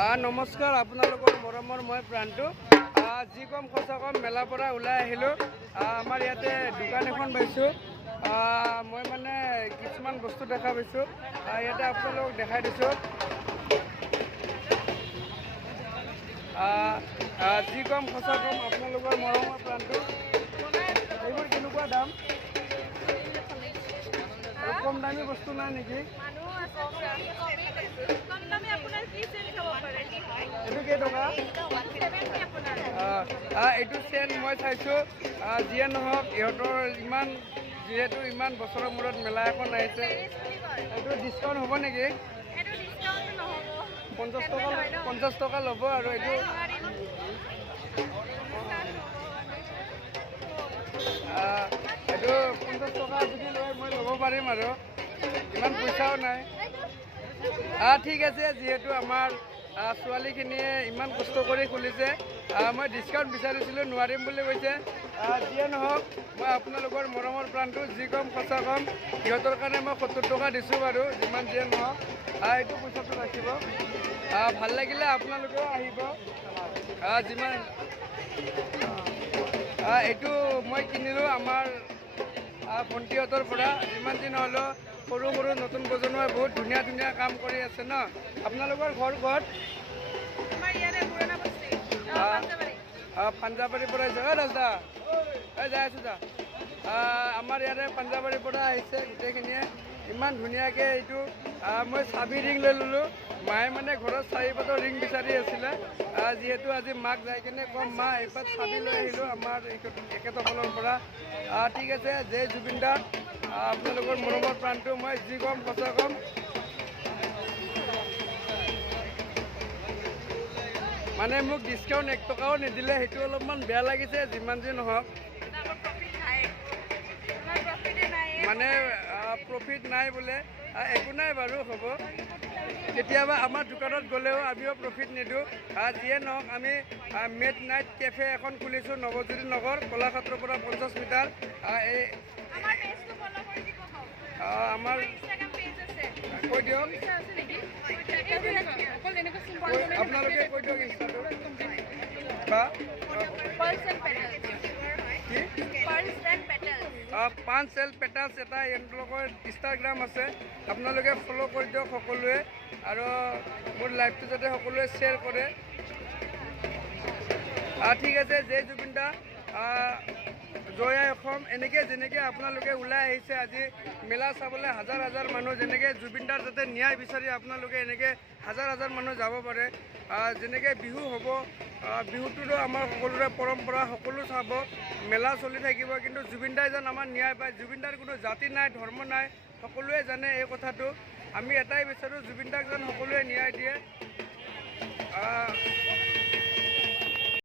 নমস্কাৰ, আপোনালোকৰ মৰমৰ মই প্ৰাণটো। যি কম সঁচা কম মেলাৰ পৰা ওলাই আহিলোঁ। আমাৰ ইয়াতে দোকান এখন পাইছোঁ। মই মানে কিছুমান বস্তু দেখা পাইছোঁ, ইয়াতে আপোনালোকক দেখাই দিছোঁ। যি কম সঁচা কম আপোনালোকৰ মৰমৰ প্ৰাণটো। এইবোৰ কেনেকুৱা দাম? আৰু কম দামী বস্তু নাই নেকি? এইটো কেইটকা? এইটো চেন মই চাইছোঁ। যিয়ে নহওক, ইহঁতৰ যিহেতু ইমান বছৰৰ মূৰত মেলা এখন আহিছে, এইটো ডিছকাউণ্ট হ'ব নেকি? 50 টকা ল'ব। আৰু এইটো 50 টকা যদি লয় মই ল'ব পাৰিম, আৰু ইমান পইচাও নাই। ঠিক আছে, যিহেতু আমাৰ ছোৱালীখিনিয়ে ইমান কষ্ট কৰি খুলিছে, মই ডিছকাউণ্ট বিচাৰিছিলোঁ, নোৱাৰিম বুলি কৈছে। যিয়ে নহওক, মই আপোনালোকৰ মৰমৰ প্ৰাণটো যি কম সঁচা কম, সিহঁতৰ কাৰণে মই 70 টকা দিছোঁ বাৰু। যিমান যিয়ে নহওক, এইটো পইচাটো ৰাখিব। ভাল লাগিলে আপোনালোকেও আহিব। এইটো মই কিনিলোঁ আমাৰ ভণ্টিহঁতৰ পৰা। যিমান যি নহ'লেও সৰু সৰু নতুন প্ৰজন্মই বহুত ধুনীয়া ধুনীয়া কাম কৰি আছে ন। আপোনালোকৰ ঘৰ ক'ত? পাঞ্জাবাৰীৰ পৰা আহিছে। দাদা যাই আছোঁ যা। আমাৰ ইয়াতে পাঞ্জাবাৰীৰ পৰা আহিছে গোটেইখিনিয়ে। ইমান ধুনীয়াকৈ এইটো মই চাবি ৰিং লৈ ল'লোঁ। মায়ে মানে ঘৰত 4-5টা ৰিং বিচাৰি আছিলে। যিহেতু আজি মাক যাই কিনে ক'ম, মা এইপাত চাবি লৈ আহিলোঁ আমাৰ এখেতসকলৰ পৰা। ঠিক আছে, জয় জুবিন দা। আপোনালোকৰ মৰমৰ প্ৰাণটো মই যি কম সঁচা কম। মানে মোক ডিছকাউণ্ট 1 টকাও নিদিলে, সেইটো অলপমান বেয়া লাগিছে। যিমান যি নহওক, মানে প্ৰফিট নাই বোলে। একো নাই বাৰু, হ'ব। কেতিয়াবা আমাৰ দোকানত গ'লেও আমিও প্ৰফিট নিদিওঁ। যিয়ে নহওক, আমি মেড নাইট কেফে এখন খুলিছোঁ নৱজ্যোতি নগৰ, কলাক্ষেত্ৰৰ পৰা 50 মিটাৰ। আমাৰ কৈ দিয়ক, আপোনালোকে কৈ দিয়ক ইনষ্টাটো বা পাঞ্চ এল পেটালছ এটা এওঁলোকৰ ইনষ্টাগ্ৰাম আছে, আপোনালোকে ফ'ল' কৰি দিয়ক সকলোৱে। আৰু মোৰ লাইভটো যাতে সকলোৱে শ্বেয়াৰ কৰে। ঠিক আছে, জয় জুবিন দা, জয় আই অসম। এনেকৈ যেনেকৈ আপোনালোকে ওলাই আহিছে আজি মেলা চাবলৈ, হাজাৰ হাজাৰ মানুহ, যেনেকৈ জুবিন দাৰ যাতে ন্যায় বিচাৰি আপোনালোকে এনেকৈ হাজাৰ হাজাৰ মানুহ যাব পাৰে। যেনেকৈ বিহু হ'ব, বিহুটোতো আমাৰ সকলোৰে পৰম্পৰা, সকলো চাব, মেলা চলি থাকিব। কিন্তু জুবিন দাই যেন আমাৰ ন্যায় পায়। জুবিন দাৰ কোনো জাতি নাই, ধৰ্ম নাই, সকলোৱে জানে এই কথাটো। আমি এটাই বিচাৰোঁ, জুবিন দাক যেন সকলোৱে ন্যায় দিয়ে।